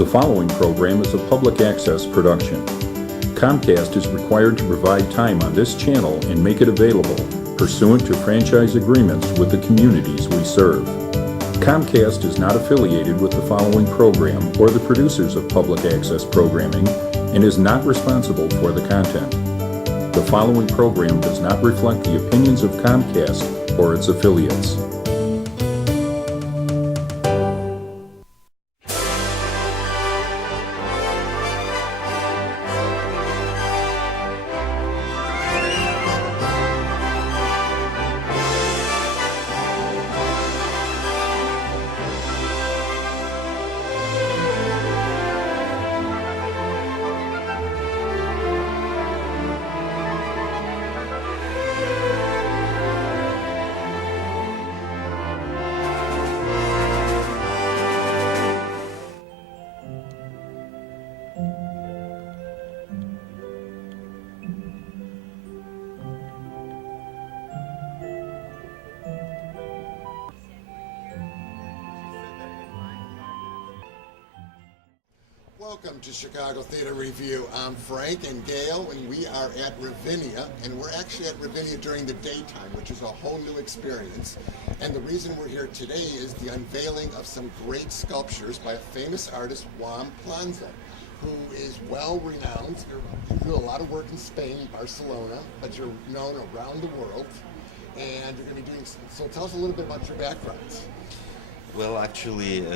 The following program is a public access production. Comcast is required to provide time on this channel and make it available pursuant to franchise agreements with the communities we serve. Comcast is not affiliated with the following program or the producers of public access programming and is not responsible for the content. The following program does not reflect the opinions of Comcast or its affiliates. Welcome to Chicago Theater Review. I'm Frank and Gail, and we are at Ravinia, and we're actually at Ravinia during the daytime, which is a whole new experience. And the reason we're here today is the unveiling of some great sculptures by a famous artist, Jaume Plensa, who is well-renowned. You do a lot of work in Spain, Barcelona, but you're known around the world, and you're going to be doing, so tell us a little bit about your background. Well, actually,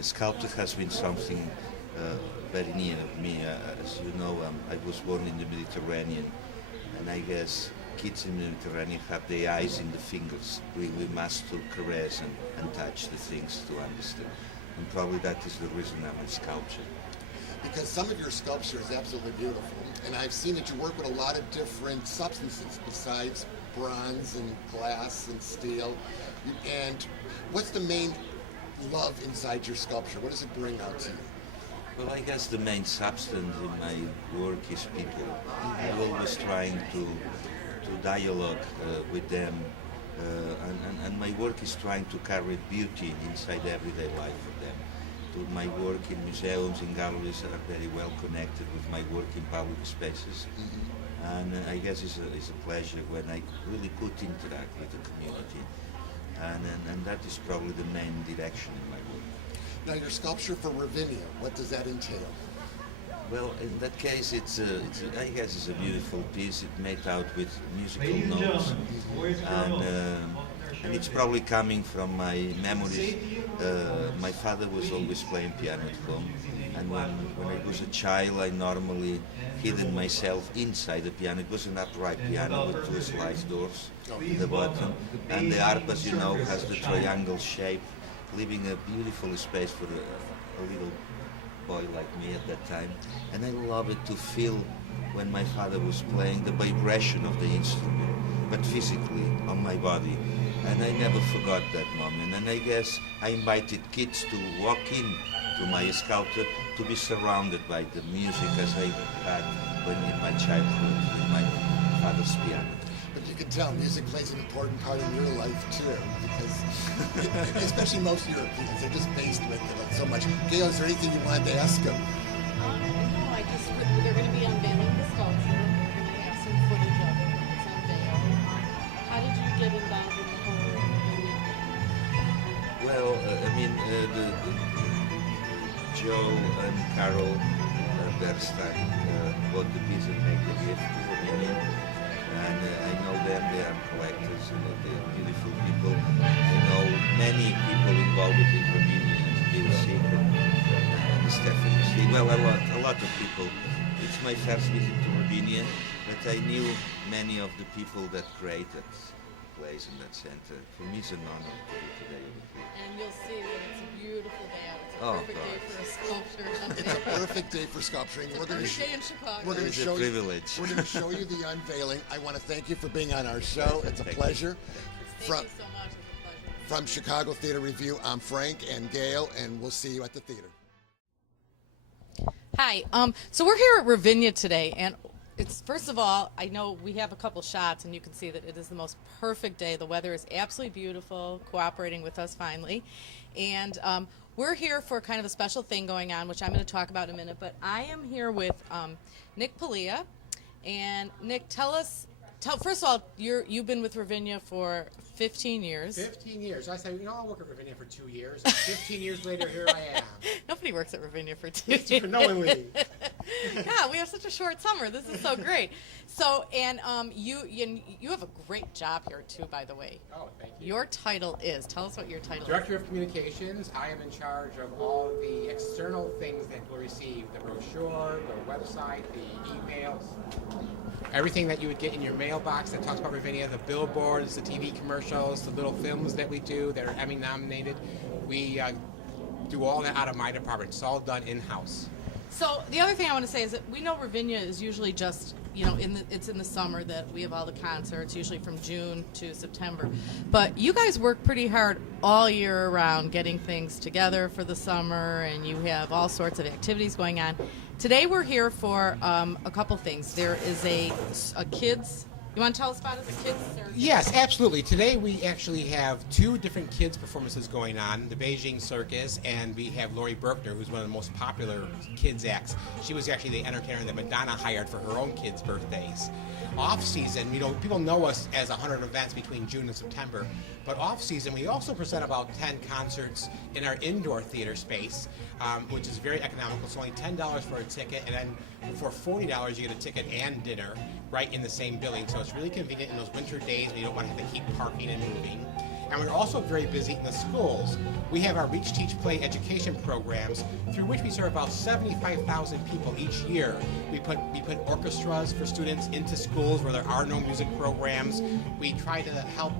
sculpture has been something very near to me. As you know, I was born in the Mediterranean, and I guess kids in the Mediterranean have their eyes in the fingers. We must to caress and touch the things to understand. And probably that is the reason I'm a sculptor. Because some of your sculpture is absolutely beautiful, and I've seen that you work with a lot of different substances besides bronze and glass and steel. And what's the main love inside your sculpture? What does it bring out to you? Well, I guess the main substance in my work is people. I'm always trying to dialogue with them, and my work is trying to carry beauty inside everyday life of them. My work in museums, in galleries are very well connected with my work in public spaces. And I guess it's a pleasure when I really could interact with the community. And that is probably the main direction in my work. Now, your sculpture for Ravinia, what does that entail? Well, in that case, I guess it's a beautiful piece. It's made out with musical notes, and it's probably coming from my memories. My father was always playing piano at home, and when I was a child, I normally hidden myself inside the piano. It was an upright piano with two slide doors in the bottom, and the harp, as you know, has the triangle shape, leaving a beautiful space for a little boy like me at that time. And I loved it to feel, when my father was playing, the vibration of the instrument, but physically on my body. And I never forgot that moment. And I guess I invited kids to walk in to my sculpture, to be surrounded by the music as I had when in my childhood with my father's piano. But you can tell music plays an important part in your life too, because especially most Europeans, they're just based with it so much. Gail, is there anything you wanted to ask them? No, they're going to be unveiling the sculpture. We're going to have some footage of it when it's unveiled. How did you get involved in the whole Ravinia thing? Well, Joe and Carol Bernstein bought the piece and made the gift to Ravinia. And I know them, they are collectors, they're beautiful people. I know many people involved with Ravinia, Bill Sick and Stephanie Steve. Well, a lot of people. It's my first visit to Ravinia, but I knew many of the people that created the place in that center. For me, it's an honor to be today over here. And you'll see that it's a beautiful day out. It's a Oh, perfect day for a sculpture. It's a perfect day for sculpturing. It's a perfect day in Chicago. We're going to It's a show privilege. We're going to show you the unveiling. I want to thank you for being on our show. It's a pleasure. Thank you so much. It's a pleasure. From Chicago Theater Review, I'm Frank and Gail, and we'll see you at the theater. Hi. So we're here at Ravinia today, and It's first of all, I know we have a couple shots, and you can see that it is the most perfect day. The weather is absolutely beautiful, cooperating with us finally, and we're here for kind of a special thing going on, which I'm going to talk about in a minute. But I am here with Nick Paglia, and Nick, tell first of all, you've been with Ravinia for 15 years. 15 years. I said, I'll work at Ravinia for 2 years. 15 years later, here I am. Nobody works at Ravinia for 2 years. Knowingly. Yeah, we have such a short summer. This is so great. So, and you have a great job here too, by the way. Oh, thank you. Your title is. Tell us what your title Director of Communications. I am in charge of all the external things that we'll receive: the brochure, the website, the emails, everything that you would get in your mailbox that talks about Ravinia, the billboards, the TV commercials, the little films that we do that are Emmy nominated. We do all that out of my department. It's all done in-house. So the other thing I want to say is that we know Ravinia is usually just, it's in the summer that we have all the concerts, usually from June to September. But you guys work pretty hard all year around getting things together for the summer, and you have all sorts of activities going on. Today we're here for a couple things. There is a kids. You want to tell us about it, the kids? Yes, absolutely. Today we actually have 2 different kids performances going on, the Beijing Circus, and we have Lori Berkner, who's one of the most popular kids acts. She was actually the entertainer that Madonna hired for her own kids' birthdays. Off-season, people know us as 100 events between June and September, but off-season we also present about 10 concerts in our indoor theater space, which is very economical. It's only $10 for a ticket, and then for $40 you get a ticket and dinner right in the same building. So it's really convenient in those winter days when you don't want to have to keep parking and moving. And we're also very busy in the schools. We have our Reach, Teach, Play education programs through which we serve about 75,000 people each year. We put orchestras for students into schools where there are no music programs. We try to help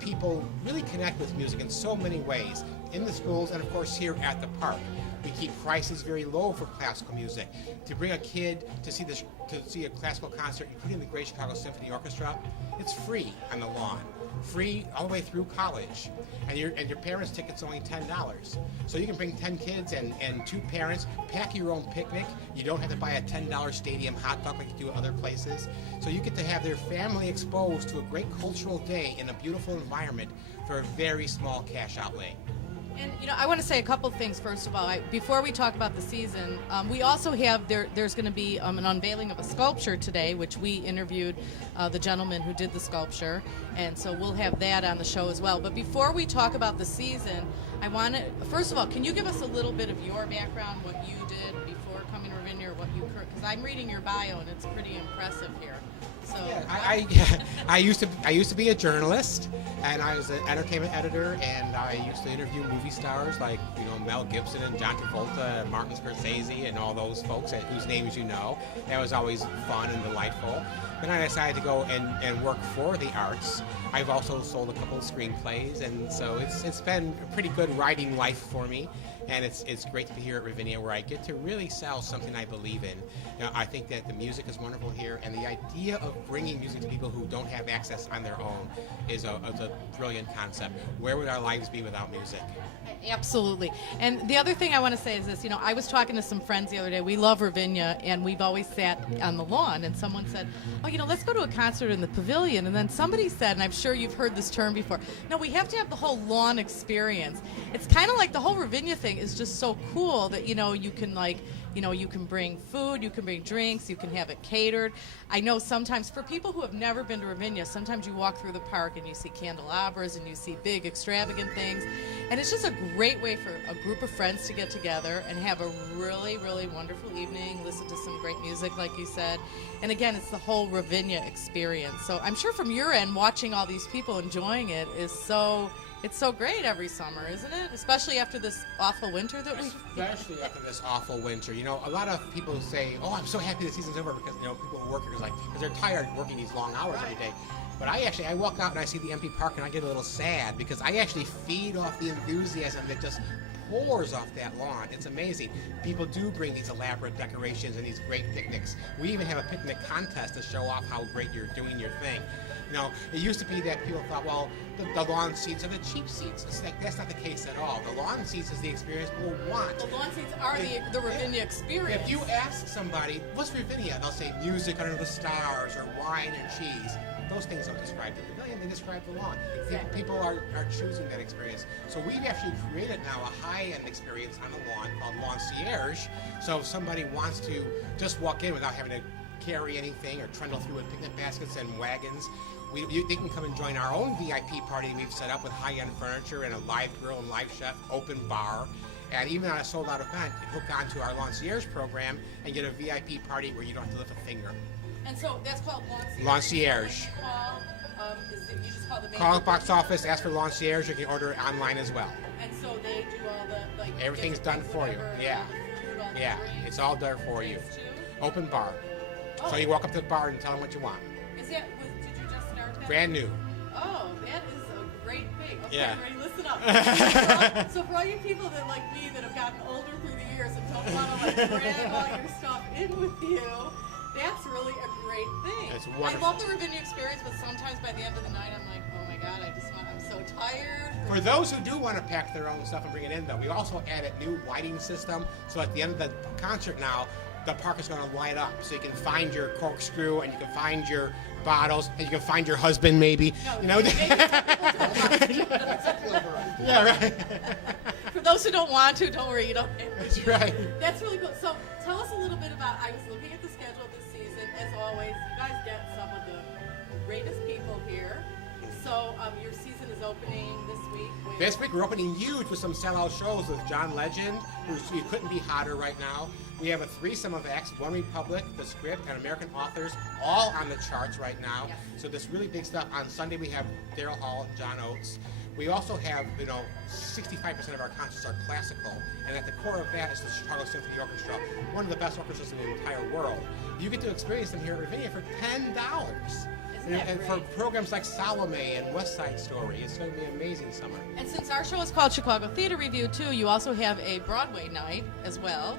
people really connect with music in so many ways, in the schools and of course here at the park. We keep prices very low for classical music. To bring a kid to see a classical concert, including the Great Chicago Symphony Orchestra, it's free on the lawn. Free all the way through college. And your parents' ticket's only $10. So you can bring 10 kids and 2 parents, pack your own picnic. You don't have to buy a $10 stadium hot dog like you do at other places. So you get to have their family exposed to a great cultural day in a beautiful environment for a very small cash outlay. And I want to say a couple things. First of all, before we talk about the season, we also have there's going to be an unveiling of a sculpture today, which we interviewed the gentleman who did the sculpture, and so we'll have that on the show as well. But before we talk about the season, I want to first of all, can you give us a little bit of your background, what you did before coming to Ravinia, or what you, because I'm reading your bio and it's pretty impressive here. So yeah, I used to be a journalist, and I was an entertainment editor, and I used to interview movie stars like Mel Gibson and John Travolta and Martin Scorsese and all those folks whose names you know. That was always fun and delightful. Then I decided to go and work for the arts. I've also sold a couple of screenplays, and so it's been a pretty good writing life for me. And it's great to be here at Ravinia, where I get to really sell something I believe in. I think that the music is wonderful here, and the idea of bringing music to people who don't have access on their own is a brilliant concept. Where would our lives be without music? Absolutely. And the other thing I want to say is this, I was talking to some friends the other day. We love Ravinia, and we've always sat on the lawn, and someone said, let's go to a concert in the pavilion. And then somebody said, and I'm sure you've heard this term before, no, we have to have the whole lawn experience. It's kind of like the whole Ravinia thing is just so cool that, you can bring food, you can bring drinks, you can have it catered. I know sometimes for people who have never been to Ravinia, sometimes you walk through the park and you see candelabras and you see big extravagant things. And it's just a great way for a group of friends to get together and have a really, really wonderful evening, listen to some great music like you said. And again, it's the whole Ravinia experience. So I'm sure from your end, watching all these people enjoying it is it's so great every summer, isn't it? Especially after this awful winter that we've... Especially after this awful winter. A lot of people say, I'm so happy the season's over because, people who work here because they're tired working these long hours every day. But I walk out and I see the empty park and I get a little sad because I actually feed off the enthusiasm that just pours off that lawn. It's amazing. People do bring these elaborate decorations and these great picnics. We even have a picnic contest to show off how great you're doing your thing. You know, it used to be that people thought, well, the lawn seats are the cheap seats. It's like, that's not the case at all. The lawn seats is the experience people want. The lawn seats are the Ravinia experience. If you ask somebody, what's Ravinia? They'll say music under the stars or wine and cheese. Those things don't describe the pavilion, they describe the lawn. Exactly. People are choosing that experience. So we've actually created now a high-end experience on the lawn called Concierge. So if somebody wants to just walk in without having to carry anything or trundle through with picnic baskets and wagons, they can come and join our own VIP party we've set up with high-end furniture and a live grill and live chef, open bar. And even on a sold-out event, you hook onto our Concierge program and get a VIP party where you don't have to lift a finger. And so that's called Concierge. Concierge. You just call the main Call the box office, ask for Concierge, you can order it online as well. And so they do all the, like... Everything's done for you, yeah. All the food, all the Yeah, drinks, it's all there for you. drinks too? Open bar. Oh. So you walk up to the bar and tell them what you want. Did you just start that? Brand new. Oh, that is a great thing. Okay, Yeah. ready, listen up. So for all you people that like me that have gotten older through the years and don't want to like drag all your stuff in with you, that's really a great thing. It's I wonderful. love the Ravinia experience, but sometimes by the end of the night I'm like, oh my god, I'm so tired. For those who do want to pack their own stuff and bring it in, though, we also added new lighting system. So at the end of the concert now, the park is going to light up. So you can find your corkscrew and you can find your bottles and you can find your husband maybe. No, You know? maybe some people don't. That's a clever idea. Yeah, right. For those who don't want to, don't worry, you don't have to. That's right. That's really cool. So tell us a little bit about, I was looking at the schedule this season. As always, you guys get some of the greatest people here. So your season is opening this week. This week we're opening huge with some sellout shows with John Legend, who couldn't be hotter right now. We have a threesome of acts, One Republic, The Script, and American Authors, all on the charts right now. Yes. So this really big stuff. On Sunday we have Daryl Hall, John Oates. We also have, 65% of our concerts are classical, and at the core of that is the Chicago Symphony Orchestra, one of the best orchestras in the entire world. You get to experience them here at Ravinia for $10. Isn't that And for great? programs like Salome and West Side Story, it's going to be an amazing summer. And since our show is called Chicago Theater Review too, you also have a Broadway night as well.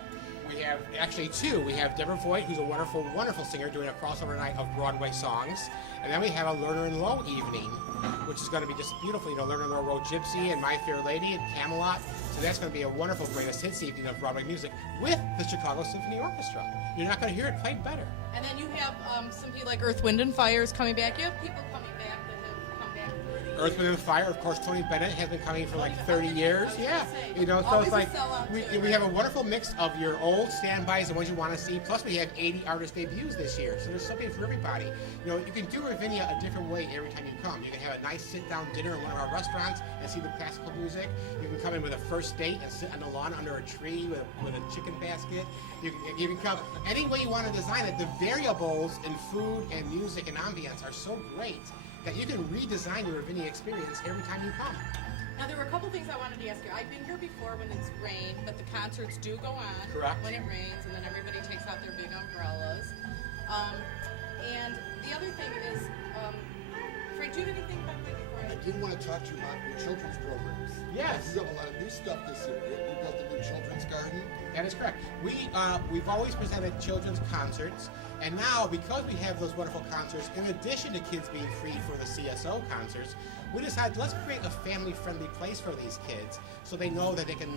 We have actually two. We have Deborah Voigt, who's a wonderful, wonderful singer, doing a crossover night of Broadway songs. And then we have a Lerner and Lowe evening, which is going to be just beautiful. Lerner and Lowe wrote Gypsy and My Fair Lady and Camelot. So that's going to be a wonderful greatest hits evening of Broadway music with the Chicago Symphony Orchestra. You're not going to hear it played better. And then you have some people like Earth, Wind, and Fire is coming back. You have people coming back that have come back 30 Earth, Wind, and Fire, of course, Tony Bennett has been coming for like 30 years. Yeah, so Always it's a like sellout, too, we right? have a wonderful mix of your old standbys and ones you want to see. Plus, we have 80 artist debuts this year, so there's something for everybody. You can do Ravinia a different way every time you come. You can have a nice sit-down dinner in one of our restaurants and see the classical music. You can come in with a first date and sit on the lawn under a tree with a chicken basket. You can come any way you want to design it. The variables in food and music and ambience are so great that you can redesign your Ravinia experience every time you come. Now, there were a couple things I wanted to ask you. I've been here before when it's rained, but the concerts do go on Correct. when it rains, and then everybody takes out their big umbrellas. And the other thing is, Frank, do you have anything about that before I did want to talk to you about your children's programs. Yes. You have a lot of new stuff this year. You built a new children's garden. That is correct. We've always presented children's concerts, and now because we have those wonderful concerts, in addition to kids being free for the CSO concerts, we decided let's create a family-friendly place for these kids, so they know that they can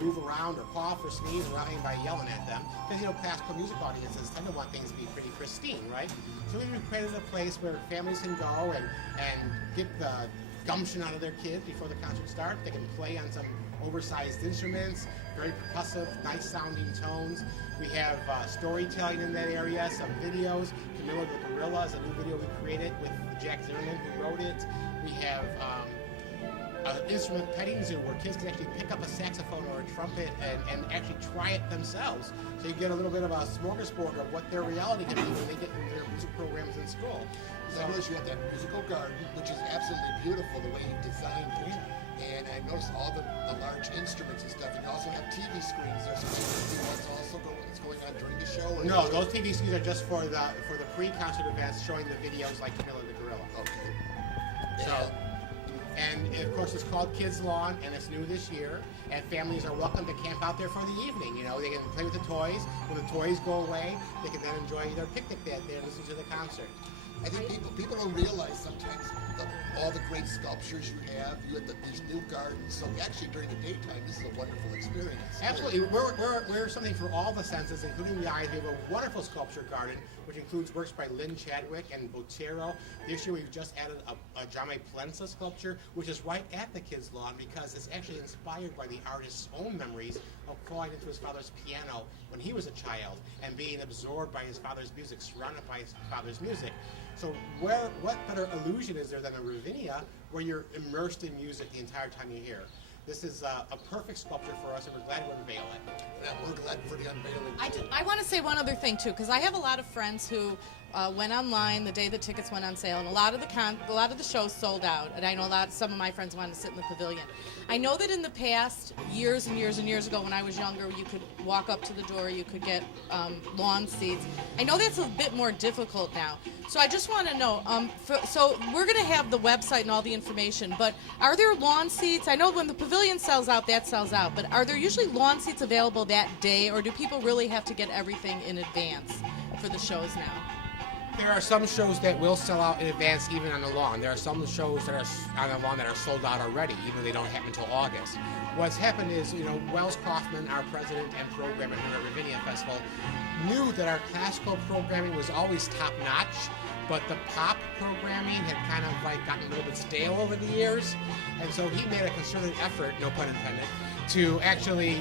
move around or cough or sneeze without anybody yelling at them. Because classical music audiences tend to want things to be pretty pristine, right? So we created a place where families can go and get the gumption out of their kids before the concert starts. They can play on some oversized instruments, very percussive, nice sounding tones. We have storytelling in that area, some videos. Camilla the Gorilla is a new video we created with Jack Zimmerman, who wrote it. We have an instrument petting zoo where kids can actually pick up a saxophone or a trumpet and actually try it themselves. So you get a little bit of a smorgasbord of what their reality can be when they get in their music programs in school. So I noticed you have that musical garden, which is absolutely beautiful the way you designed it. And I noticed all the large instruments and stuff. And you also have TV screens there. So what's also what's going on during the show? Or No, those TV screens are just for the pre-concert events showing the videos like Camilla the Gorilla. Okay. So And of course, it's called Kids Lawn, and it's new this year. And families are welcome to camp out there for the evening. You know, they can play with the toys. When the toys go away, they can then enjoy their picnic that day and listen to the concert. I think people don't realize sometimes all the great sculptures you have. You have these new gardens. So actually, during the daytime, this is a wonderful experience. Absolutely, we're something for all the senses, including the eyes. We have a wonderful sculpture garden, which includes works by Lynn Chadwick and Botero. This year, we've just added a Jaume Plensa sculpture, which is right at the kids' lawn because it's actually inspired by the artist's own memories of crawling into his father's piano when he was a child and being absorbed by his father's music, surrounded by his father's music. So what better illusion is there than a Ravinia where you're immersed in music the entire time you're here? This is a perfect sculpture for us, and we're glad to unveil it. Yeah, we're glad for the unveiling. I want to say one other thing too, because I have a lot of friends who went online the day the tickets went on sale, and a lot of the shows sold out. And I know some of my friends wanted to sit in the pavilion. I know that in the past, years and years and years ago, when I was younger, you could walk up to the door, you could get lawn seats. I know that's a bit more difficult now. So I just want to know. So we're going to have the website and all the information, but are there lawn seats? I know when the pavilion sells out, that sells out. But are there usually lawn seats available that day, or do people really have to get everything in advance for the shows now? There are some shows that will sell out in advance, even on the lawn. There are some shows that are on the lawn that are sold out already, even though they don't happen until August. What's happened is, Wells Kaufman, our president and programmer at the Ravinia Festival, knew that our classical programming was always top-notch, but the pop programming had kind of gotten a little bit stale over the years, and so he made a concerted effort, no pun intended, to actually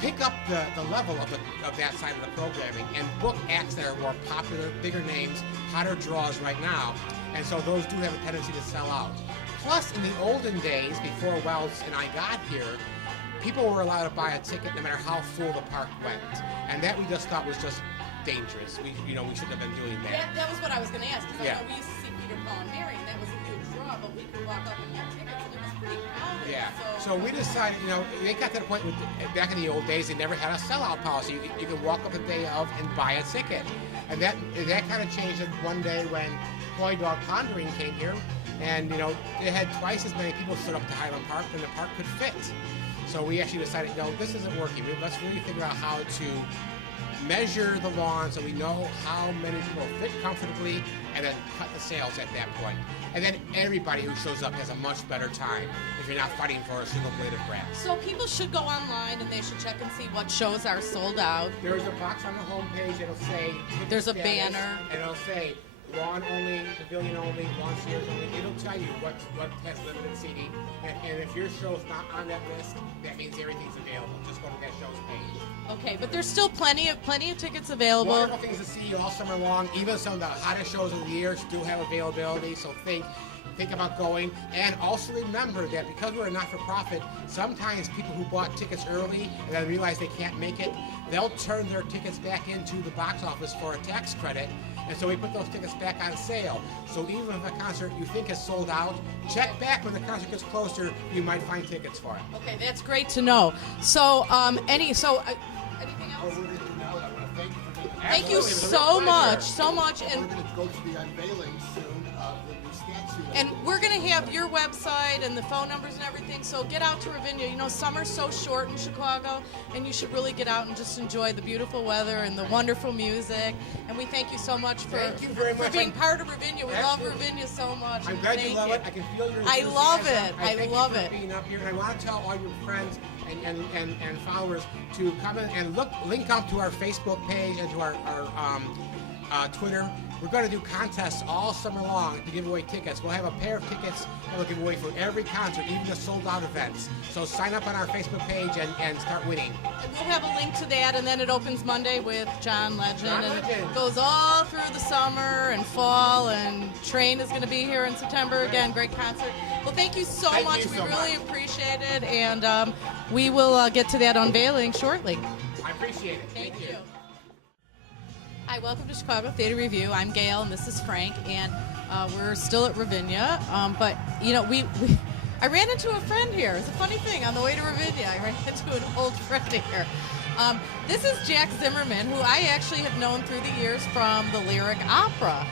pick up the level of that side of the programming and book acts that are more popular, bigger names, hotter draws right now. And so those do have a tendency to sell out. Plus, in the olden days, before Wells and I got here, people were allowed to buy a ticket no matter how full the park went. And that we just thought was just dangerous. We shouldn't have been doing that. That was what I was going to ask. Because Yeah. we used to see Peter, Paul, and Mary, and that was a huge draw, but we could walk up and get tickets, and it was pretty crowded. Yeah. So we decided, they got to the point back in the old days, they never had a sellout policy. You could walk up the day of and buy a ticket. And that kind of changed it one day when Toy Dog Pondering came here, and it had twice as many people stood up to Highland Park than the park could fit. So we actually decided, no, this isn't working. Let's really figure out how to measure the lawn so we know how many people fit comfortably, and then cut the sales at that point. And then everybody who shows up has a much better time if you're not fighting for a single blade of grass. So people should go online and they should check and see what shows are sold out. There's a box on the homepage that'll say There's a status, banner. and it'll say lawn only, pavilion only, lawn chairs only. It'll tell you what has limited seating, and if your show's not on that list, that means everything's available. Just go to that show's page. Okay, but there's still plenty of tickets available. Wonderful things to see all summer long. Even some of the hottest shows of the year do have availability, so think about going. And also remember that because we're a not-for-profit, sometimes people who bought tickets early and then realize they can't make it, they'll turn their tickets back into the box office for a tax credit. And so we put those tickets back on sale. So even if a concert you think is sold out, check back when the concert gets closer, you might find tickets for it. Okay, that's great to know. So, anything else? Well, we're going to do now. I want to thank you for the Thank you Absolutely, it was a so real much, pleasure. so much. We're And going to go to the unveiling soon of the new statue. And we're going to have your website and the phone numbers and everything, so get out to Ravinia. Summer's so short in Chicago, and you should really get out and just enjoy the beautiful weather and the wonderful music. And we thank you so much for, Thank you very for much. being part of Ravinia. We love Absolutely. Ravinia so much. I'm glad Thank you love it. I can feel your I enthusiasm. love it. I thank love you for it. being up here, and I want to tell all your friends and followers to come in and link up to our Facebook page and to our Twitter. We're going to do contests all summer long to give away tickets. We'll have a pair of tickets that we'll give away for every concert, even the sold-out events. So sign up on our Facebook page and start winning. And we'll have a link to that, and then it opens Monday with John Legend. John and Legend. it goes all through the summer and fall, and Train is going to be here in September. Again, great concert. Well, thank you so Thank much. you We so really much. appreciate it, and we will get to that unveiling shortly. I appreciate it. Thank you. Hi, welcome to Chicago Theater Review. I'm Gail, and this is Frank, and we're still at Ravinia. But I ran into a friend here. It's a funny thing. On the way to Ravinia, I ran into an old friend here. This is Jack Zimmerman, who I actually have known through the years from the Lyric Opera.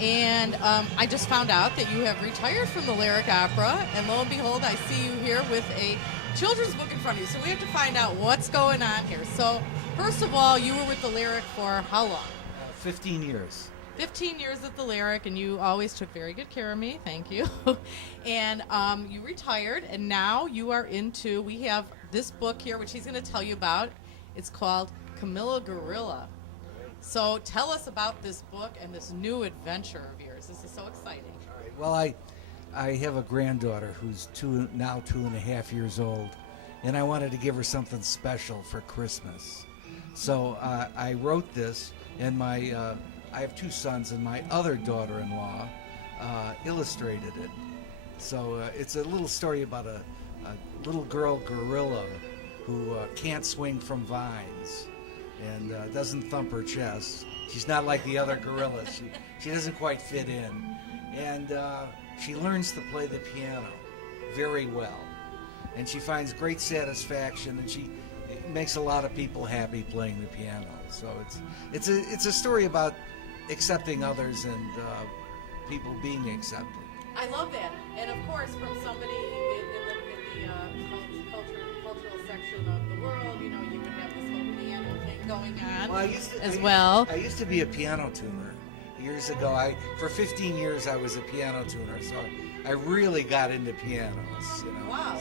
And I just found out that you have retired from the Lyric Opera, and lo and behold, I see you here with a children's book in front of you. So we have to find out what's going on here. So first of all, you were with the Lyric for how long? 15 years. 15 years at the Lyric, and you always took very good care of me. Thank you. And you retired, and now you are into, we have this book here, which he's going to tell you about. It's called Camilla Gorilla. So tell us about this book and this new adventure of yours. This is so exciting. Well, I have a granddaughter who's now 2.5 years old, and I wanted to give her something special for Christmas. So I wrote this, and I have 2 sons, and my other daughter-in-law illustrated it. So it's a little story about a little girl gorilla who can't swing from vines and doesn't thump her chest. She's not like the other gorillas. She doesn't quite fit in. And she learns to play the piano very well. And she finds great satisfaction, and she makes a lot of people happy playing the piano. So it's a story about accepting others and people being accepted. I love that. And of course, from somebody in the cultural section of the world, you know, you can have this whole piano thing going on well. I used to be a piano tuner years ago. For 15 years I was a piano tuner, so I really got into pianos. You know. Wow.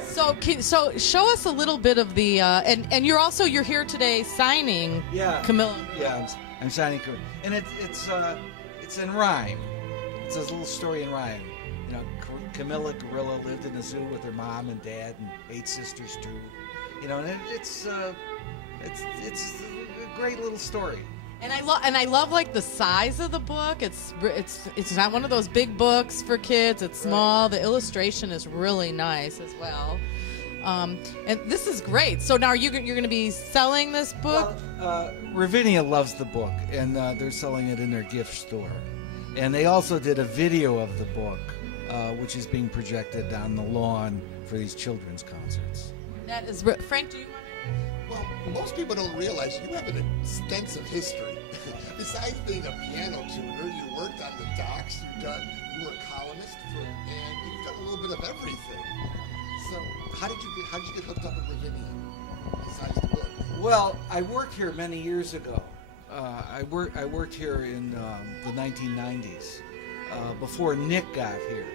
So, yeah. So show us a little bit of the and you're here today signing Camilla. Yeah, I'm signing Camilla, and it's in rhyme. It's a little story in rhyme. You know, Camilla Gorilla lived in a zoo with her mom and dad and 8 sisters too. You know, and it's a great little story. And I love like the size of the book. It's not one of those big books for kids. It's small. Right. The illustration is really nice as well. And this is great. So now you're going to be selling this book? Well, Ravinia loves the book, and they're selling it in their gift store. And they also did a video of the book, which is being projected on the lawn for these children's concerts. That is Frank. Do you want to? Well, most people don't realize you have an extensive history. Besides being a piano tuner, you worked on the docks. You were a columnist, and you've done a little bit of everything. So, how did you get hooked up with Ravinia? Besides the book. Well, I worked here many years ago. I worked here in the 1990s, before Nick got here.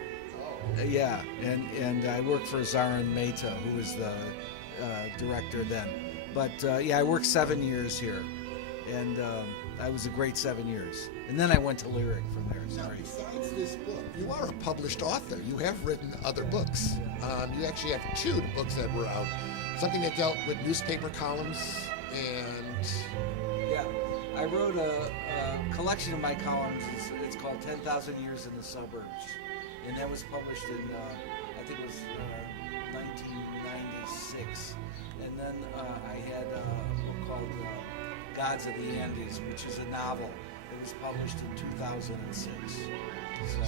Oh. Yeah, and I worked for Zarin Mehta, who was the director then. But I worked 7 years here, and I was a great 7 years. And then I went to Lyric from there. Now, besides this book, you are a published author. You have written other books. You actually have 2 books that were out. Something that dealt with newspaper columns and... Yeah, I wrote a collection of my columns. It's called 10,000 Years in the Suburbs. And that was published in, I think it was 1996. And then I had a book called Gods of the Andes, which is a novel. It was published in 2006.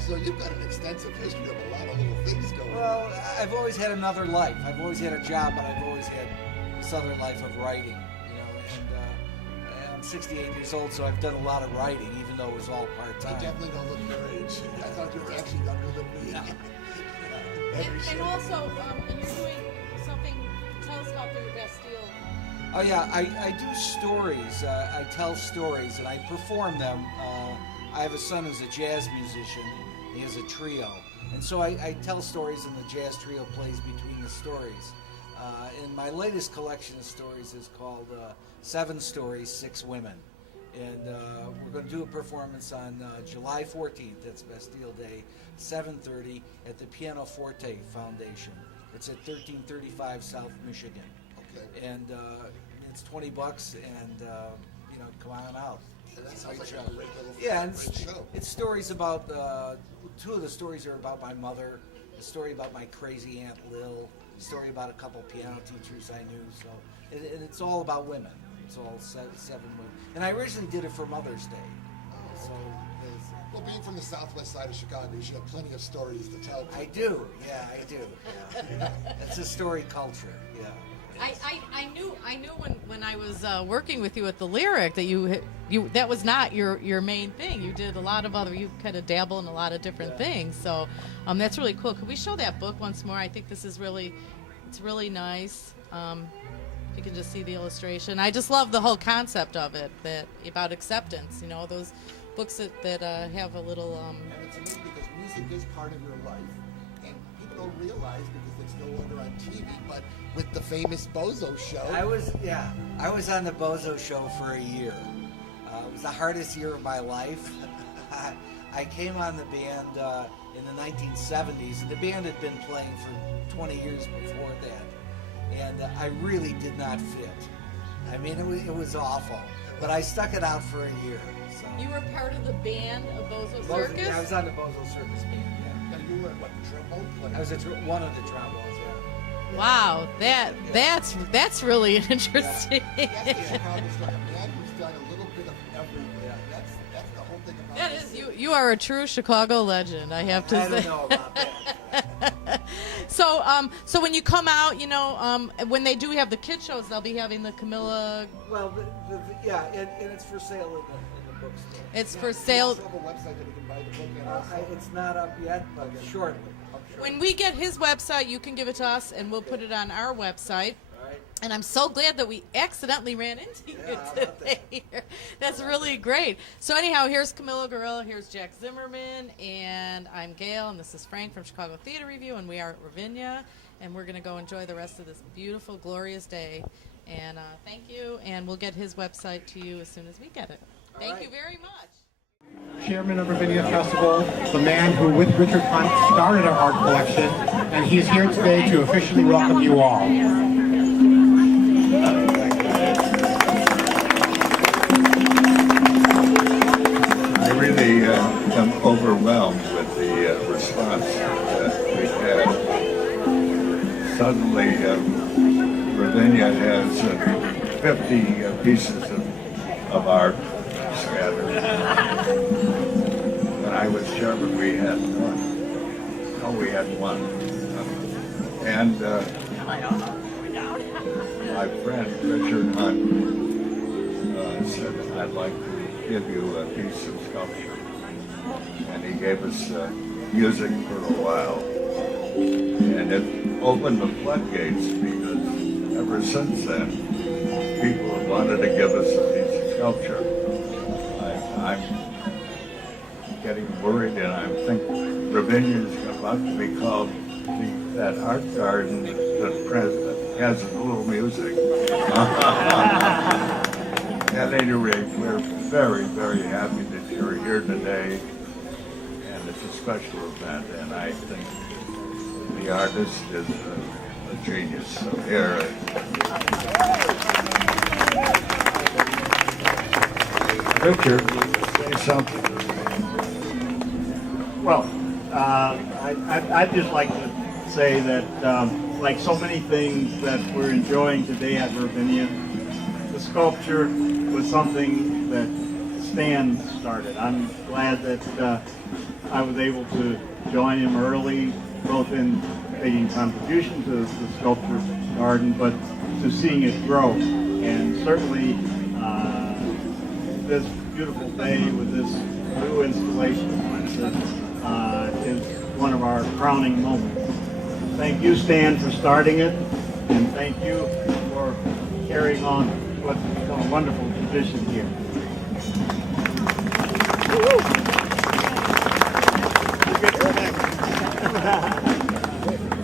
So you've got an extensive history of a lot of little things going on. Well, I've always had another life. I've always had a job, but I've always had this other life of writing, you know. And I'm 68 years old, so I've done a lot of writing, even though it was all part-time. You definitely don't look your age. I thought you were actually younger than me. And also, and you're doing something. Tell us about the Bastille. Oh yeah, I do stories. I tell stories and I perform them. I have a son who's a jazz musician. He has a trio, and so I tell stories, and the jazz trio plays between the stories. And my latest collection of stories is called 7 Stories, 6 Women, and we're going to do a performance on July 14th. That's Bastille Day, 7:30 at the Pianoforte Foundation. It's at 1335 South Michigan. Okay. And it's $20, and come on out. And that sounds like a great little and great show. it's stories about 2 of the stories are about my mother, a story about my crazy Aunt Lil, a story about a couple piano teachers I knew. So and it's all about women. It's all 7 women. And I originally did it for Mother's Day. So well, being from the southwest side of Chicago, you should have plenty of stories to tell. I do. Yeah, I do. Yeah. It's a story culture. Yeah. I knew when I was working with you at the Lyric that you that was not your main thing. You did a lot of other. You kind of dabble in a lot of different things. So that's really cool. Could we show that book once more? I think this is it's really nice. You can just see the illustration. I just love the whole concept of it, that about acceptance. You know, those books that have a little. And it's neat because music is part of your life, and people don't realize because it's no longer on TV. But with the famous Bozo Show, I was on the Bozo Show for a year. It was the hardest year of my life. I came on the band in the 1970s, and the band had been playing for 20 years before that. And I really did not fit. I mean, it was awful. But I stuck it out for a year. So. You were part of the band of Bozo Circus? Yeah, I was on the Bozo Circus band, yeah. and you were what, the trombone player? I was one of the trombones, yeah. Wow, that's really interesting. That's the Chicago story. A man who's done a little bit of everything. That's the whole thing about That it. is, you are a true Chicago legend, I have to say. I don't know about that. So when you come out, you know, when they do have the kid shows, they'll be having the Camilla. Well, yeah, and it's for sale in the bookstore. It's for sale. Also have a website that you can buy the book in also. It's not up yet, but shortly. When we get his website, you can give it to us, and we'll put it on our website. Right. And I'm so glad that we accidentally ran into you today. That's really great. So anyhow, here's Camilla Gorilla, here's Jack Zimmerman, and I'm Gail, and this is Frank from Chicago Theater Review, and we are at Ravinia, and we're going to go enjoy the rest of this beautiful, glorious day. And thank you, and we'll get his website to you as soon as we get it. Thank you very much. Chairman of Ravinia Festival, the man who with Richard Hunt started our art collection, and he's here today to officially welcome you all. I really am overwhelmed with the response that we've had. Suddenly, Ravinia has 50 pieces of art scattered. When I was chairman, we had one. No, we had one. And my friend Richard Hunt said, I'd like to give you a piece of sculpture. And he gave us music for a while. And it opened the floodgates because ever since then, people have wanted to give us a piece of sculpture. I'm getting worried, and I think Ravinia is about to be called that art garden that has a little music. At any rate, we're very, very happy that you're here today, and it's a special event, and I think the artist is a genius. So here. Richard, say something. Well, I'd just like to say that, like so many things that we're enjoying today at Ravinia, the sculpture was something that Stan started. I'm glad that I was able to join him early, both in making contribution to the sculpture garden, but to seeing it grow. And certainly, this beautiful day with this new installation is one of our crowning moments. Thank you, Stan, for starting it, and thank you for carrying on what's become a wonderful tradition here.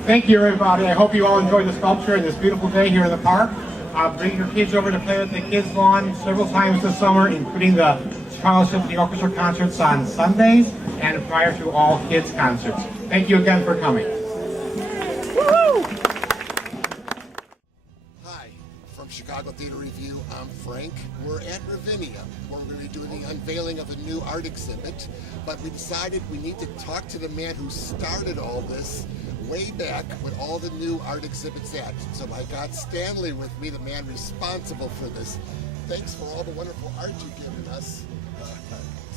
Thank you, everybody. I hope you all enjoyed the sculpture and this beautiful day here in the park. Bring your kids over to play with the kids' lawn several times this summer, including the Chicago Symphony Orchestra concerts on Sundays and prior to all kids' concerts. Thank you again for coming. Hi, from Chicago Theater Review, I'm Frank. We're at Ravinia, where we're going to be doing the unveiling of a new art exhibit, but we decided we need to talk to the man who started all this way back when all the new art exhibits at. So I got Stanley with me, the man responsible for this. Thanks for all the wonderful art you've given us.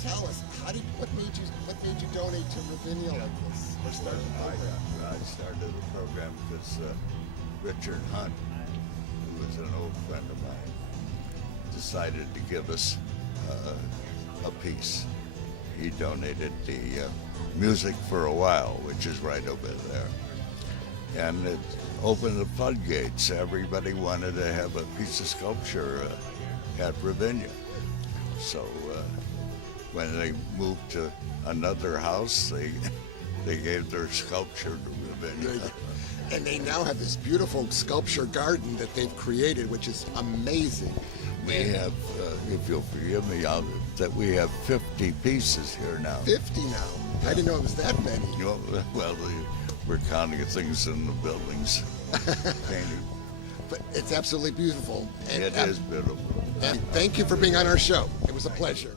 Tell us, what made you donate to Ravinia like this? I started the program because Richard Hunt was an old friend of mine, decided to give us a piece. He donated the music for a while, which is right over there. And it opened the floodgates. Everybody wanted to have a piece of sculpture at Ravinia. So when they moved to another house, they gave their sculpture to Ravinia. And they now have this beautiful sculpture garden that they've created, which is amazing. We have, if you'll forgive me, that we have 50 pieces here now. 50 now. I didn't know it was that many. You know, well, we're counting things in the buildings. Painting. But it's absolutely beautiful. And, It is beautiful. And thank you for being on our show. It was a pleasure.